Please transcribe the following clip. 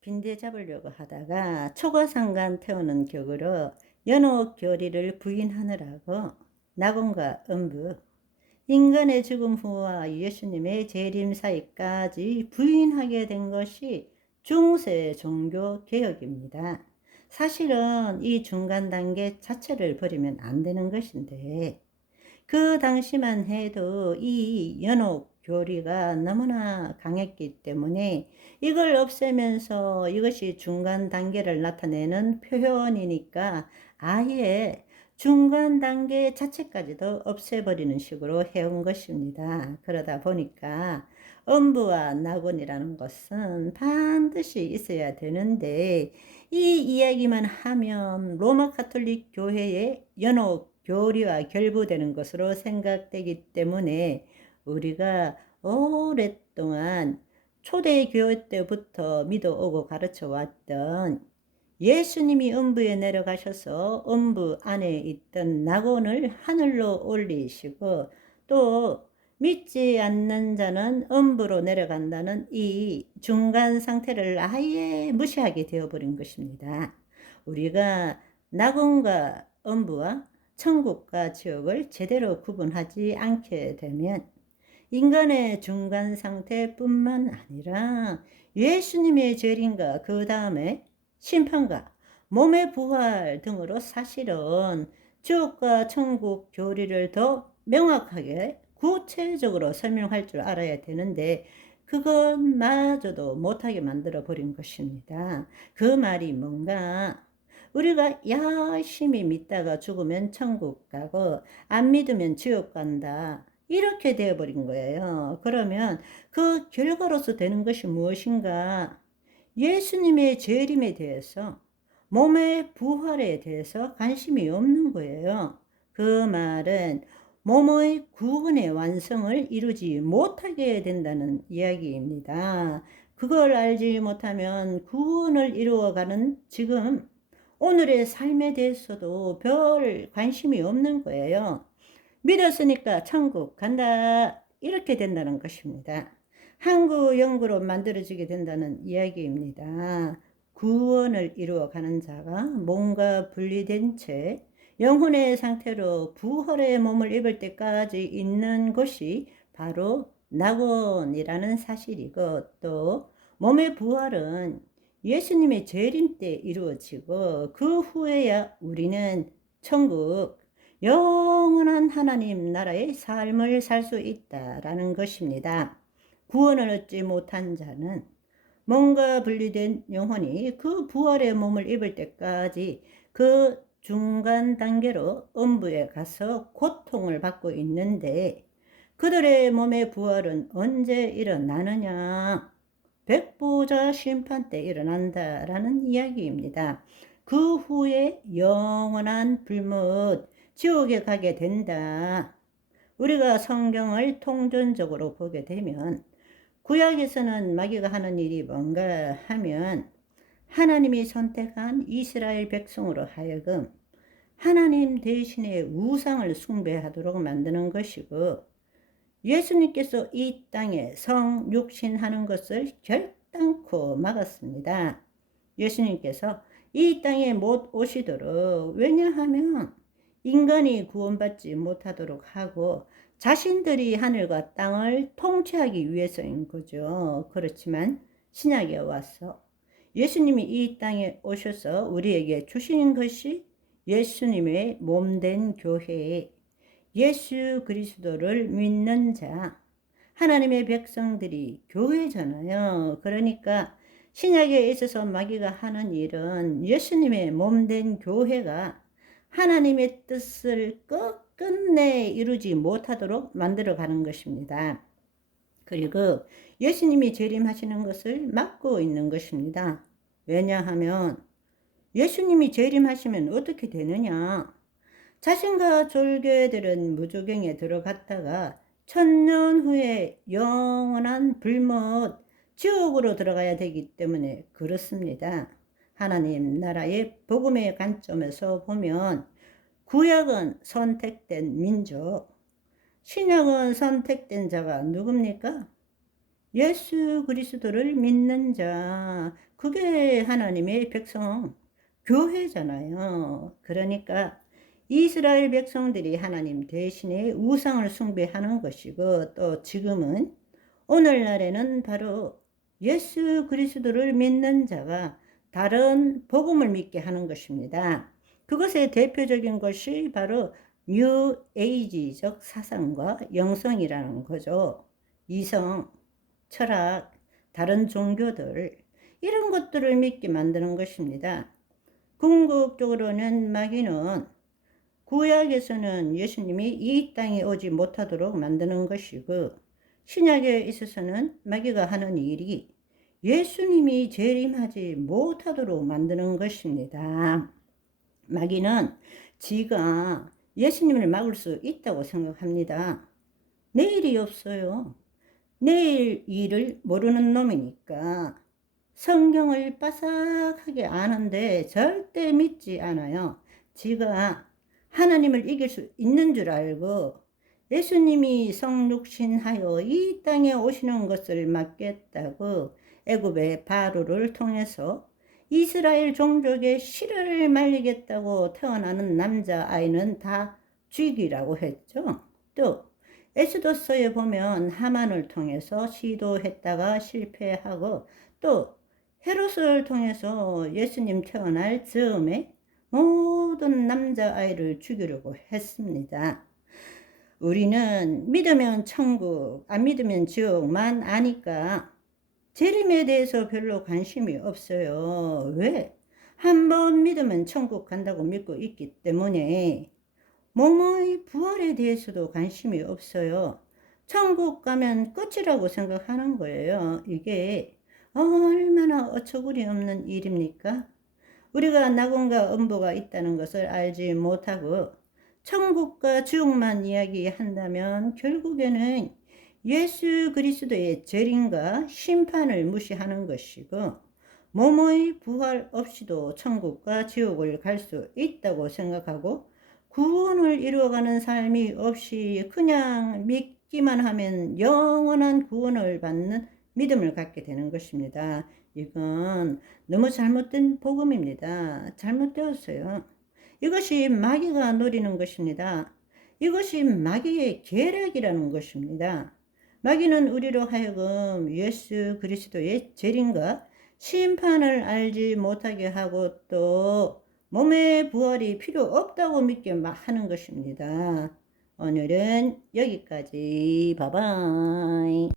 빈대 잡으려고 하다가 초거상간 태우는 격으로 연옥 교리를 부인하느라고 낙원과 음부, 인간의 죽음 후와 예수님의 재림 사이까지 부인하게 된 것이 중세 종교 개혁입니다. 사실은 이 중간 단계 자체를 버리면 안 되는 것인데 그 당시만 해도 이 연옥 교리가 너무나 강했기 때문에 이걸 없애면서 이것이 중간 단계를 나타내는 표현이니까 아예 중간 단계 자체까지도 없애버리는 식으로 해온 것입니다. 그러다 보니까 음부와 낙원이라는 것은 반드시 있어야 되는데 이 이야기만 하면 로마 가톨릭 교회의 연옥 교리와 결부되는 것으로 생각되기 때문에 우리가 오랫동안 초대교회 때부터 믿어오고 가르쳐 왔던 예수님이 음부에 내려가셔서 음부 안에 있던 낙원을 하늘로 올리시고 또 믿지 않는 자는 음부로 내려간다는 이 중간 상태를 아예 무시하게 되어버린 것입니다. 우리가 낙원과 음부와 천국과 지옥을 제대로 구분하지 않게 되면 인간의 중간 상태뿐만 아니라 예수님의 재림과 그 다음에 심판과 몸의 부활 등으로 사실은 지옥과 천국 교리를 더 명확하게 구체적으로 설명할 줄 알아야 되는데 그것마저도 못하게 만들어 버린 것입니다. 그 말이 뭔가 우리가 열심히 믿다가 죽으면 천국 가고 안 믿으면 지옥 간다. 이렇게 되어버린 거예요. 그러면 그 결과로서 되는 것이 무엇인가? 예수님의 재림에 대해서, 몸의 부활에 대해서 관심이 없는 거예요. 그 말은 몸의 구원의 완성을 이루지 못하게 된다는 이야기입니다. 그걸 알지 못하면 구원을 이루어가는 지금 오늘의 삶에 대해서도 별 관심이 없는 거예요. 믿었으니까 천국 간다. 이렇게 된다는 것입니다. 항구 영구로 만들어지게 된다는 이야기입니다. 구원을 이루어가는 자가 몸과 분리된 채 영혼의 상태로 부활의 몸을 입을 때까지 있는 것이 바로 낙원이라는 사실이고 또 몸의 부활은 예수님의 재림 때 이루어지고 그 후에야 우리는 천국, 영원한 하나님 나라의 삶을 살 수 있다라는 것입니다. 구원을 얻지 못한 자는 몸과 분리된 영혼이 그 부활의 몸을 입을 때까지 그 중간 단계로 음부에 가서 고통을 받고 있는데 그들의 몸의 부활은 언제 일어나느냐? 백보자 심판 때 일어난다라는 이야기입니다. 그 후에 영원한 불못, 지옥에 가게 된다. 우리가 성경을 통전적으로 보게 되면 구약에서는 마귀가 하는 일이 뭔가 하면 하나님이 선택한 이스라엘 백성으로 하여금 하나님 대신에 우상을 숭배하도록 만드는 것이고 예수님께서 이 땅에 성육신하는 것을 결단코 막았습니다. 예수님께서 이 땅에 못 오시도록, 왜냐하면 인간이 구원받지 못하도록 하고 자신들이 하늘과 땅을 통치하기 위해서인 거죠. 그렇지만 신약에 와서 예수님이 이 땅에 오셔서 우리에게 주신 것이 예수님의 몸된 교회에 예수 그리스도를 믿는 자, 하나님의 백성들이 교회잖아요. 그러니까 신약에 있어서 마귀가 하는 일은 예수님의 몸된 교회가 하나님의 뜻을 끝끝내 이루지 못하도록 만들어가는 것입니다. 그리고 예수님이 재림하시는 것을 막고 있는 것입니다. 왜냐하면 예수님이 재림하시면 어떻게 되느냐? 자신과 졸개들은 무조갱에 들어갔다가 천년 후에 영원한 불못 지옥으로 들어가야 되기 때문에 그렇습니다. 하나님 나라의 복음의 관점에서 보면 구약은 선택된 민족, 신약은 선택된 자가 누굽니까? 예수 그리스도를 믿는 자, 그게 하나님의 백성, 교회잖아요. 그러니까 이스라엘 백성들이 하나님 대신에 우상을 숭배하는 것이고, 또 지금은 오늘날에는 바로 예수 그리스도를 믿는 자가 다른 복음을 믿게 하는 것입니다. 그것의 대표적인 것이 바로 뉴 에이지적 사상과 영성이라는 거죠. 이성, 철학, 다른 종교들, 이런 것들을 믿게 만드는 것입니다. 궁극적으로는 마귀는 구약에서는 예수님이 이 땅에 오지 못하도록 만드는 것이고, 신약에 있어서는 마귀가 하는 일이 예수님이 재림하지 못하도록 만드는 것입니다. 마귀는 지가 예수님을 막을 수 있다고 생각합니다. 내일이 없어요. 내일 일을 모르는 놈이니까 성경을 빠삭하게 아는데 절대 믿지 않아요. 지가 하나님을 이길 수 있는 줄 알고 예수님이 성육신하여 이 땅에 오시는 것을 막겠다고 애굽의 바로를 통해서 이스라엘 종족의 실을 말리겠다고 태어나는 남자아이는 다 죽이라고 했죠. 또 에스더서에 보면 하만을 통해서 시도했다가 실패하고, 또 헤롯을 통해서 예수님 태어날 즈음에 모든 남자아이를 죽이려고 했습니다. 우리는 믿으면 천국, 안 믿으면 지옥만 아니까 재림에 대해서 별로 관심이 없어요. 왜? 한번 믿으면 천국 간다고 믿고 있기 때문에 몸의 부활에 대해서도 관심이 없어요. 천국 가면 끝이라고 생각하는 거예요. 이게 얼마나 어처구니 없는 일입니까? 우리가 낙원과 음부가 있다는 것을 알지 못하고 천국과 지옥만 이야기한다면 결국에는 예수 그리스도의 재림과 심판을 무시하는 것이고, 몸의 부활 없이도 천국과 지옥을 갈 수 있다고 생각하고 구원을 이루어가는 삶이 없이 그냥 믿기만 하면 영원한 구원을 받는 믿음을 갖게 되는 것입니다. 이건 너무 잘못된 복음입니다. 잘못되었어요. 이것이 마귀가 노리는 것입니다. 이것이 마귀의 계략이라는 것입니다. 마귀는 우리로 하여금 예수 그리스도의 재림과 심판을 알지 못하게 하고, 또 몸의 부활이 필요 없다고 믿게 하는 것입니다. 오늘은 여기까지. 바이바이.